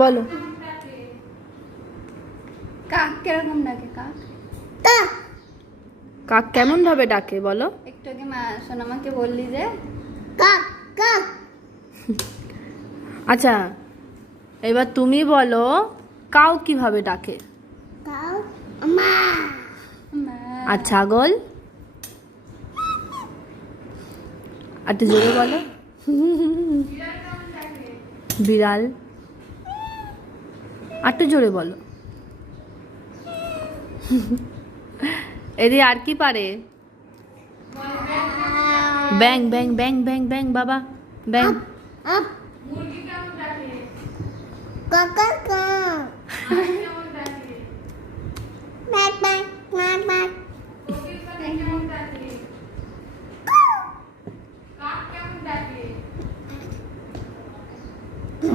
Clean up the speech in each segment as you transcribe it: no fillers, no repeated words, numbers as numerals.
বলো। কাক কিরকম ডাকে? কাক কাক কেমন ভাবে ডাকে বলো? একটু আগে মা সোনামাকে বললি যে কাক কাক। আচ্ছা এবার তুমি বলো কাউ কিভাবে ডাকে? কাউ মা। আর ছাগল? আর একটু জোরে বলো। বিড়াল? আর একটু জোরে বলো। এদি আর কি পারে? ব্যাং ব্যাং ব্যাং ব্যাং ব্যাং বাবা ব্যাং। আপ কাক কাক কাক। বাক বাক বাক বাক।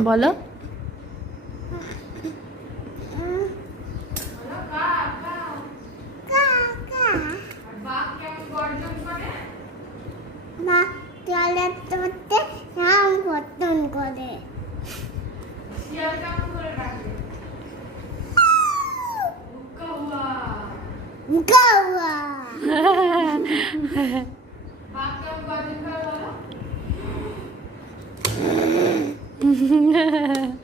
বলো। বাক চলে চলতে নাম গঠন করে। গাওয়া। Ha ha ha.